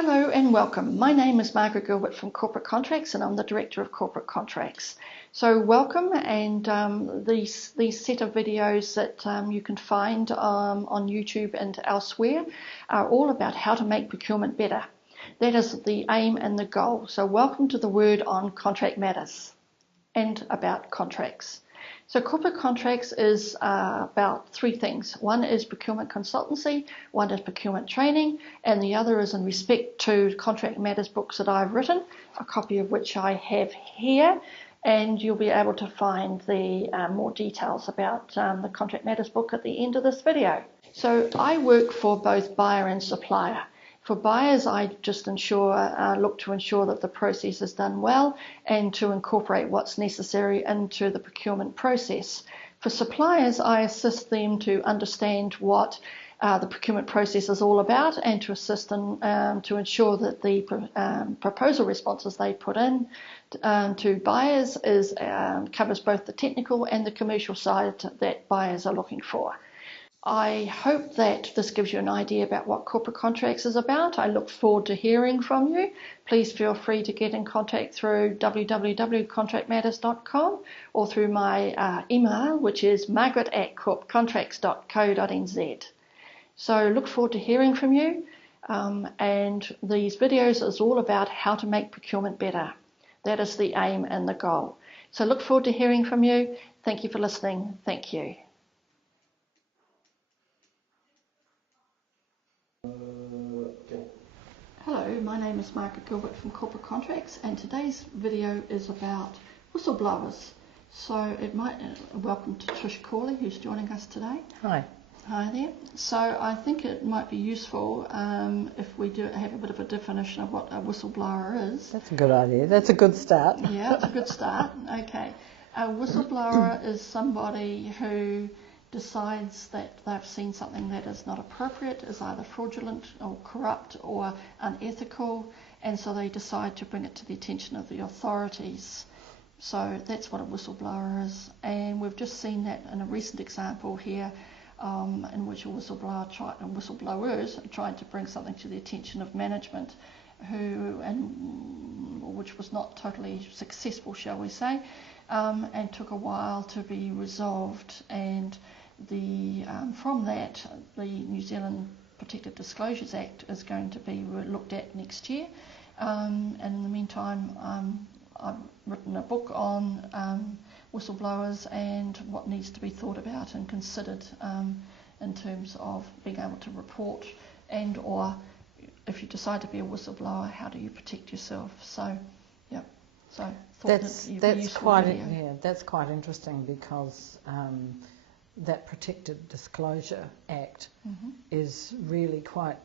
Hello and welcome. My name is Margaret Gilbert from Corporate Contracts and I'm the Director of Corporate Contracts. So welcome, and these set of videos that you can find on YouTube and elsewhere are all about how to make procurement better. That is the aim and the goal. So welcome to the word on contract matters and about contracts. So corporate contracts is about three things. One is procurement consultancy, one is procurement training, and the other is in respect to contract matters books that I've written, a copy of which I have here, and you'll be able to find the more details about the contract matters book at the end of this video. So I work for both buyer and supplier. For buyers, I just look to ensure that the process is done well and to incorporate what's necessary into the procurement process. For suppliers, I assist them to understand what the procurement process is all about and to assist them to ensure that the proposal responses they put in to buyers covers both the technical and the commercial side that buyers are looking for. I hope that this gives you an idea about what corporate contracts is about. I look forward to hearing from you. Please feel free to get in contact through www.contractmatters.com or through my email, which is margaret@corpcontracts.co.nz. So look forward to hearing from you. And these videos is all about how to make procurement better. That is the aim and the goal. So look forward to hearing from you. Thank you for listening. Thank you. Hello, my name is Margaret Gilbert from Corporate Contracts, and today's video is about whistleblowers. So welcome to Trish Corley, who's joining us today. Hi. Hi there. So I think it might be useful if we do have a bit of a definition of what a whistleblower is. That's a good idea. That's a good start. Yeah, it's a good start. Okay. A whistleblower is somebody who decides that they've seen something that is not appropriate, is either fraudulent or corrupt or unethical, and so they decide to bring it to the attention of the authorities. So that's what a whistleblower is, and we've just seen that in a recent example here in which whistleblowers tried to bring something to the attention of management which was not totally successful, shall we say, and took a while to be resolved. And from that, the New Zealand Protected Disclosures Act is going to be looked at next year. And in the meantime, I've written a book on whistleblowers and what needs to be thought about and considered in terms of being able to report, and or if you decide to be a whistleblower, how do you protect yourself? So, yeah. So that's quite interesting, because that Protected Disclosure Act is really quite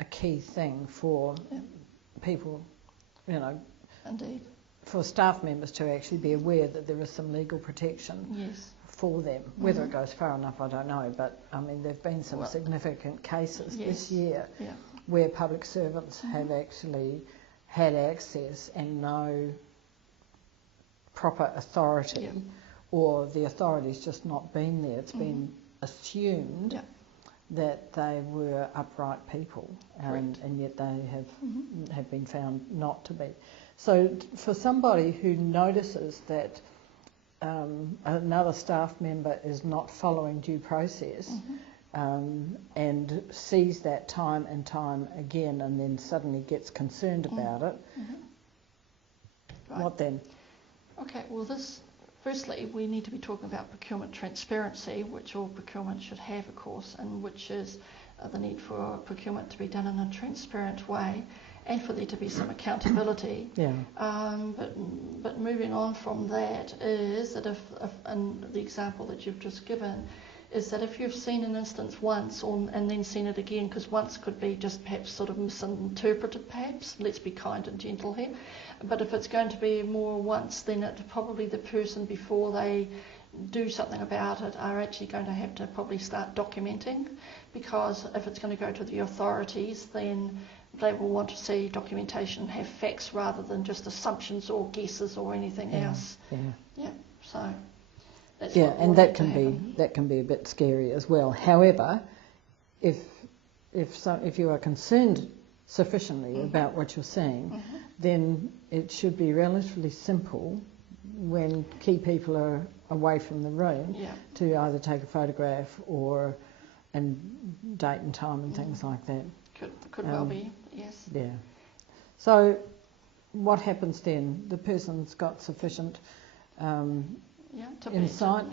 a key thing for people, Indeed. For staff members to actually be aware that there is some legal protection for them. Whether it goes far enough, I don't know, but I mean there have been some significant cases this year where public servants have actually had access and no proper authority, or the authority's just not been there. It's been assumed that they were upright people, and yet they have been found not to be. So for somebody who notices that another staff member is not following due process, and sees that time and time again, and then suddenly gets concerned about it, what then? Okay, well firstly, we need to be talking about procurement transparency, which all procurement should have, of course, and which is the need for procurement to be done in a transparent way and for there to be some accountability. But moving on from that is that if and the example that you've just given is that if you've seen an instance once and then seen it again, because once could be just perhaps sort of misinterpreted perhaps, let's be kind and gentle here, but if it's going to be more once, then it probably the person before they do something about it are actually going to have to probably start documenting, because if it's going to go to the authorities, then they will want to see documentation and have facts rather than just assumptions or guesses or anything else. So that's and that can be a bit scary as well. However, if you are concerned sufficiently about what you're seeing, then it should be relatively simple when key people are away from the room to either take a photograph or and date and time and things like that. Could well be, yes. Yeah. So what happens then? The person's got sufficient insight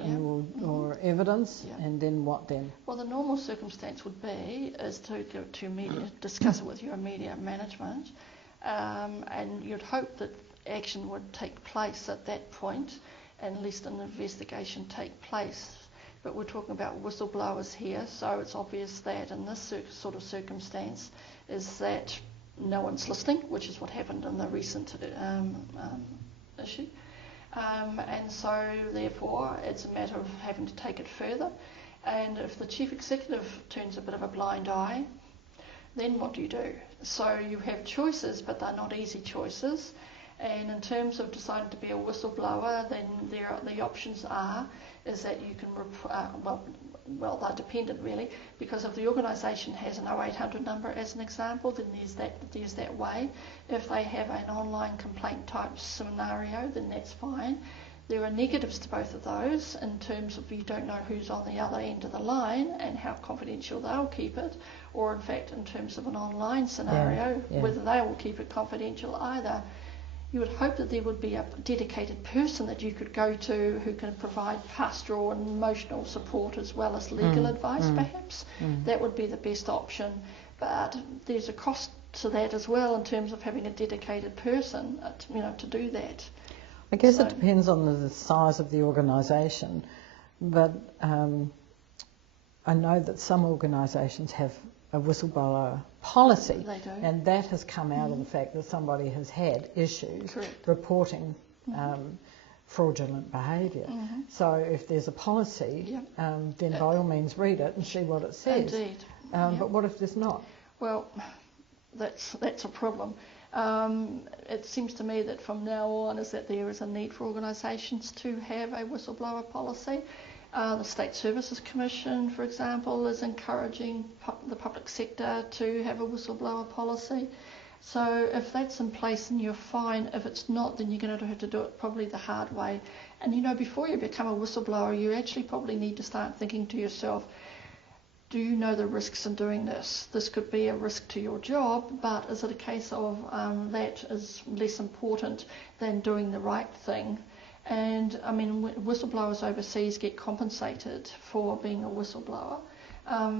or evidence, and then what then? Well, the normal circumstance would be is to go to media, discuss it with your immediate management, and you'd hope that action would take place at that point, and at least an investigation take place. But we're talking about whistleblowers here, so it's obvious that in this sort of circumstance is that no one's listening, which is what happened in the recent issue. And so therefore it's a matter of having to take it further. And if the chief executive turns a bit of a blind eye, then what do you do? So you have choices, but they're not easy choices. And in terms of deciding to be a whistleblower, then the options is that you can, well, they're dependent really, because if the organisation has an 0800 number as an example, then there's that way. If they have an online complaint type scenario, then that's fine. There are negatives to both of those in terms of you don't know who's on the other end of the line and how confidential they'll keep it, or in fact in terms of an online scenario, whether they will keep it confidential either. You would hope that there would be a dedicated person that you could go to who can provide pastoral and emotional support as well as legal advice perhaps. That would be the best option. But there's a cost to that as well in terms of having a dedicated person to do that. I guess it depends on the size of the organisation, but I know that some organisations have a whistleblower policy, they do. And that has come out of the fact that somebody has had issues reporting fraudulent behaviour. So if there's a policy, then by all means read it and see what it says. Indeed. But what if there's not? Well, that's a problem. It seems to me that from now on is that there is a need for organisations to have a whistleblower policy. The State Services Commission, for example, is encouraging the public sector to have a whistleblower policy. So if that's in place, then you're fine. If it's not, then you're going to have to do it probably the hard way. And before you become a whistleblower, you actually probably need to start thinking to yourself, do you know the risks in doing this? This could be a risk to your job, but is it a case of that is less important than doing the right thing? And I mean, whistleblowers overseas get compensated for being a whistleblower.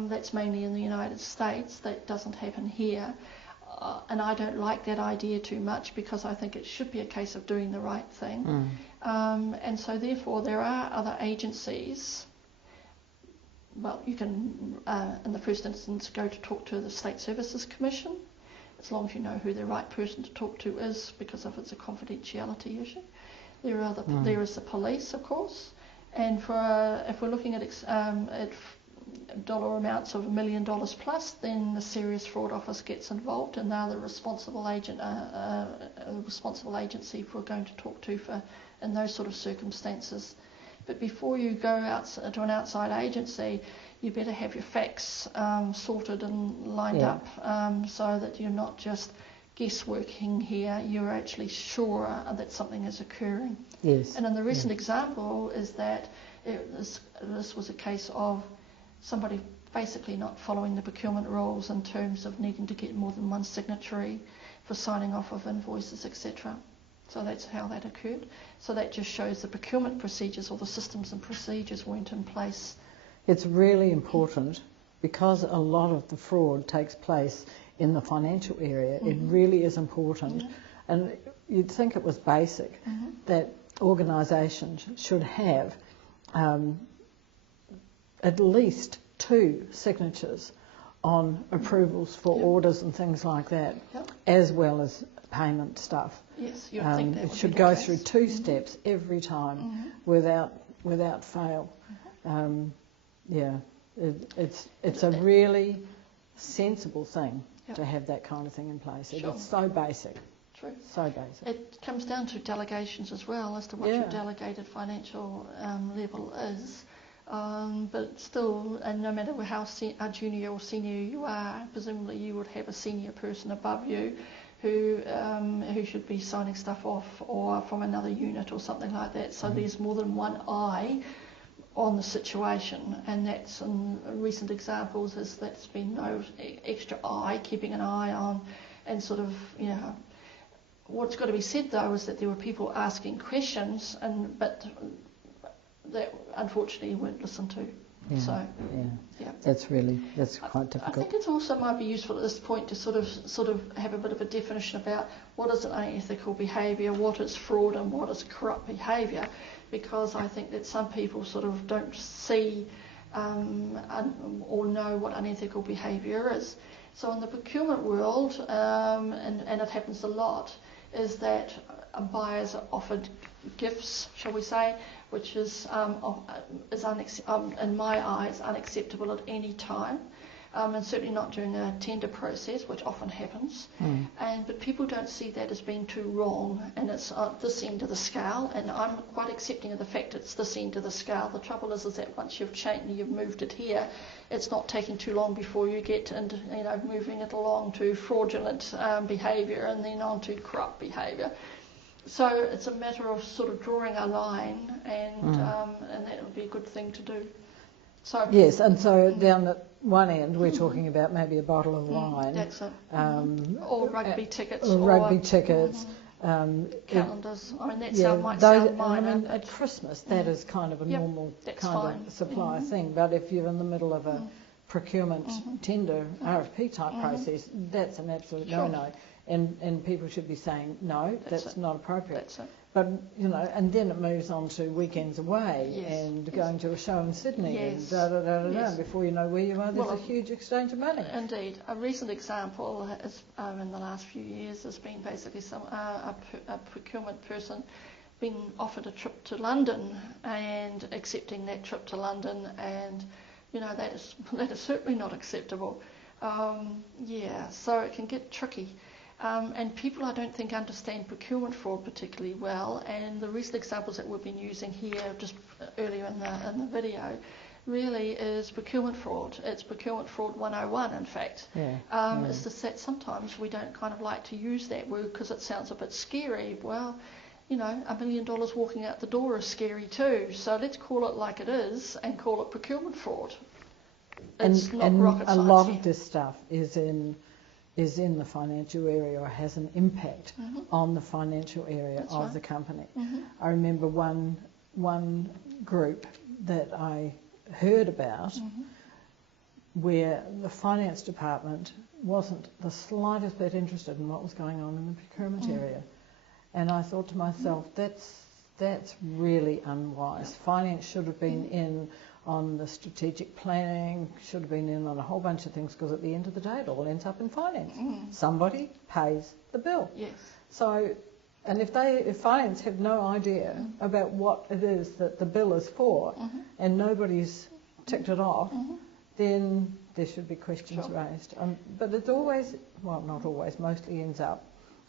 That's mainly in the United States. That doesn't happen here. And I don't like that idea too much because I think it should be a case of doing the right thing. And so therefore there are other agencies. Well, you can, in the first instance, go to talk to the State Services Commission, as long as you know who the right person to talk to is, because if it's a confidentiality issue. There is the police, of course, and if we're looking at dollar amounts of $1 million plus, then the Serious Fraud Office gets involved, and they're the responsible agency for going to talk to in those sort of circumstances. But before you go out to an outside agency, you better have your facts sorted and lined up, so that you're not just guessworking here, you're actually sure that something is occurring. Yes. And in the recent example is that this was a case of somebody basically not following the procurement rules in terms of needing to get more than one signatory for signing off of invoices, etc. So that's how that occurred. So that just shows the procurement procedures or the systems and procedures weren't in place. It's really important because a lot of the fraud takes place in the financial area. It really is important. And you'd think it was basic that organisations should have at least 2 signatures on approvals for orders and things like that, as well as payment stuff. Yes, you'd think that it should go through 2 steps every time without fail. It's a really sensible thing to have that kind of thing in place. It's so basic. True. So basic. It comes down to delegations as well as to what your delegated financial level is. But still, and no matter how junior or senior you are, presumably you would have a senior person above you who should be signing stuff off, or from another unit or something like that. So there's more than one eye on the situation, and that's in recent examples is that's been no extra eye, keeping an eye on, and sort of, you know, what's got to be said though is that there were people asking questions, but that unfortunately weren't listened to. Yeah, so yeah. That's quite difficult. I think it also might be useful at this point to sort of have a bit of a definition about what is an unethical behaviour, what is fraud, and what is corrupt behaviour, because I think that some people sort of don't see or know what unethical behaviour is. So in the procurement world, and it happens a lot, is that buyers are offered gifts, shall we say, which is in my eyes unacceptable at any time, and certainly not during a tender process, which often happens. But people don't see that as being too wrong, and it's at this end of the scale, and I'm quite accepting of the fact it's this end of the scale. The trouble is that once you've moved it here, it's not taking too long before you get into, you know, moving it along to fraudulent behaviour and then on to corrupt behaviour. So it's a matter of sort of drawing a line, and that would be a good thing to do. So yes, and so down at one end we're talking about maybe a bottle of wine, that's it. Or rugby tickets, calendars. I mean, that might sound minor. I mean, at Christmas that is kind of a normal kind of supply thing, but if you're in the middle of a procurement tender RFP type process, that's an absolute no-no. And people should be saying, no, that's not appropriate. That's it. But, you know, and then it moves on to weekends away and going to a show in Sydney and da-da-da-da-da. Before you know where you are, there's a huge exchange of money. Indeed. A recent example is, in the last few years has been basically a procurement person being offered a trip to London and accepting that trip to London, and, you know, that is certainly not acceptable. So it can get tricky. And people, I don't think, understand procurement fraud particularly well. And the recent examples that we've been using here, just earlier in the video, really is procurement fraud. It's procurement fraud 101, in fact. It's just that sometimes we don't kind of like to use that word because it sounds a bit scary. Well, you know, $1 million walking out the door is scary too. So let's call it like it is and call it procurement fraud. It's not rocket science. A lot of this stuff is in the financial area, or has an impact on the financial area of the company. I remember one group that I heard about where the finance department wasn't the slightest bit interested in what was going on in the procurement area. And I thought to myself, that's really unwise. Finance should have been in on the strategic planning, should have been in on a whole bunch of things, because at the end of the day it all ends up in finance. Somebody pays the bill. So, and if finance have no idea about what it is that the bill is for, and nobody's ticked it off, then there should be questions raised. But it's always, well, not always, mostly ends up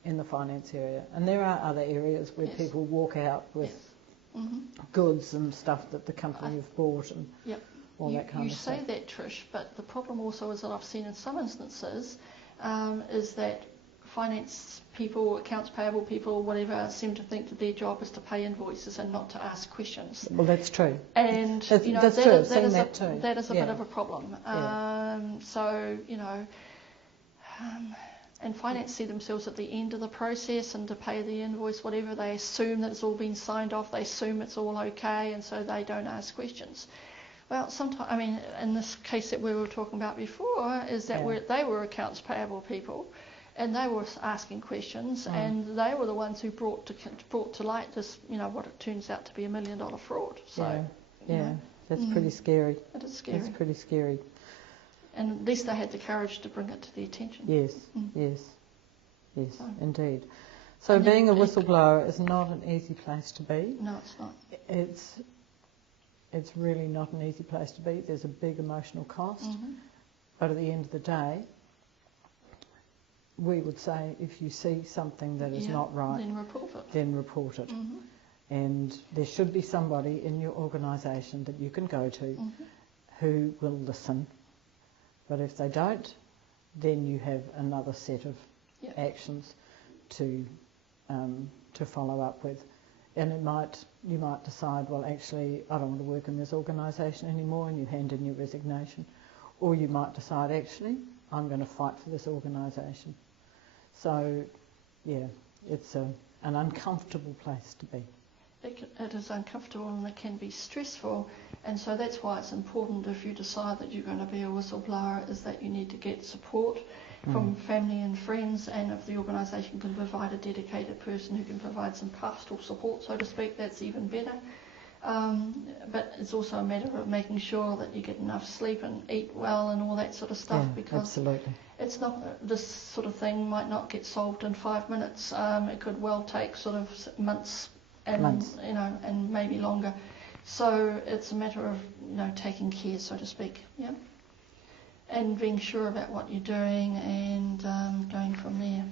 in the finance area. And there are other areas where people walk out with goods and stuff that the company have bought and all that kind of stuff. You say that, Trish, but the problem also is that I've seen in some instances is that finance people, accounts payable people, whatever, seem to think that their job is to pay invoices and not to ask questions. Well, that's true. And that's, you know, that's true. That is a bit of a problem. So, you know, and finance see themselves at the end of the process and to pay the invoice, whatever. They assume that it's all been signed off, they assume it's all okay, and so they don't ask questions. Well, sometimes, I mean, in this case that we were talking about before, is that they were accounts payable people, and they were asking questions, and they were the ones who brought to light this, you know, what it turns out to be $1 million fraud. So, that's pretty scary. It is scary. It's pretty scary. And at least they had the courage to bring it to the attention. Yes, indeed. So being a whistleblower is not an easy place to be. No, it's not. It's really not an easy place to be. There's a big emotional cost. But at the end of the day, we would say if you see something that is not right, then report it. And there should be somebody in your organisation that you can go to who will listen. But if they don't, then you have another set of actions to follow up with. And you might decide, well, actually, I don't want to work in this organisation anymore, and you hand in your resignation. Or you might decide, actually, I'm going to fight for this organisation. So, yeah, it's an uncomfortable place to be. It is uncomfortable and it can be stressful, and so that's why it's important, if you decide that you're going to be a whistleblower, is that you need to get support from family and friends, and if the organisation can provide a dedicated person who can provide some pastoral support, so to speak, that's even better. But it's also a matter of making sure that you get enough sleep and eat well and all that sort of stuff, because absolutely. It's not, this sort of thing might not get solved in 5 minutes. It could well take sort of months. And maybe longer. So it's a matter of taking care, so to speak, and being sure about what you're doing and going from there.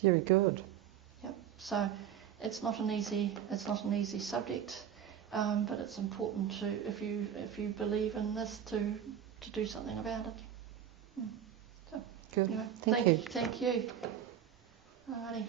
Very good. Yep. So it's not an easy subject, but it's important to, if you believe in this, to do something about it. So, good. Anyway, Thank you. Thank you. Alrighty.